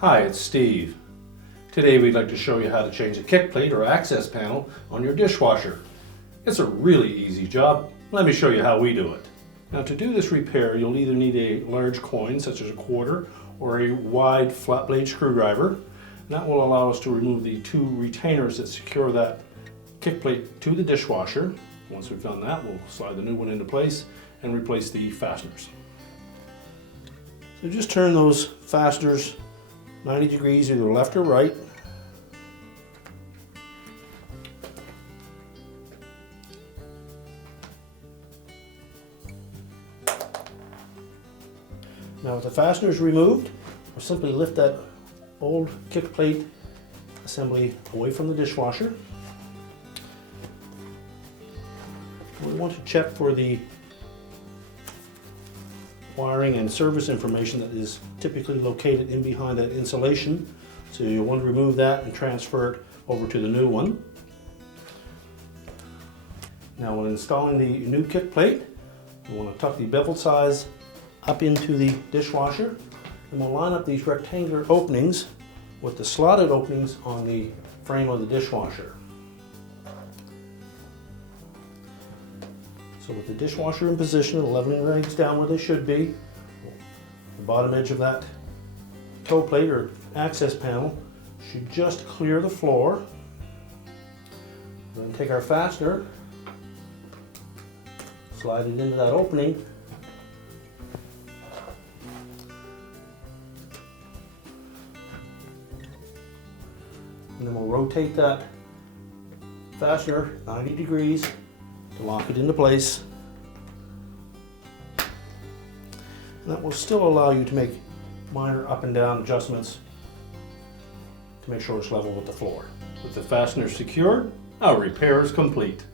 Hi, it's Steve. Today we'd like to show you how to change the kick plate or access panel on your dishwasher. It's a really easy job. Let me show you how we do it. Now to do this repair, you'll either need a large coin such as a quarter or a wide flat blade screwdriver. And that will allow us to remove the two retainers that secure that kick plate to the dishwasher. Once we've done that, we'll slide the new one into place and replace the fasteners. So just turn those fasteners 90 degrees either left or right. Now with the fasteners removed, we'll simply lift that old kick plate assembly away from the dishwasher. We want to check for the wiring and service information that is typically located in behind that insulation. So you'll want to remove that and transfer it over to the new one. Now when installing the new kick plate, we want to tuck the bevel size up into the dishwasher, and we'll line up these rectangular openings with the slotted openings on the frame of the dishwasher. So with the dishwasher in position, the leveling legs down where they should be, the bottom edge of that toe plate or access panel should just clear the floor. Then take our fastener, slide it into that opening, and then we'll rotate that fastener 90 degrees to lock it into place. And that will still allow you to make minor up and down adjustments to make sure it's level with the floor. With the fastener secured, our repair is complete.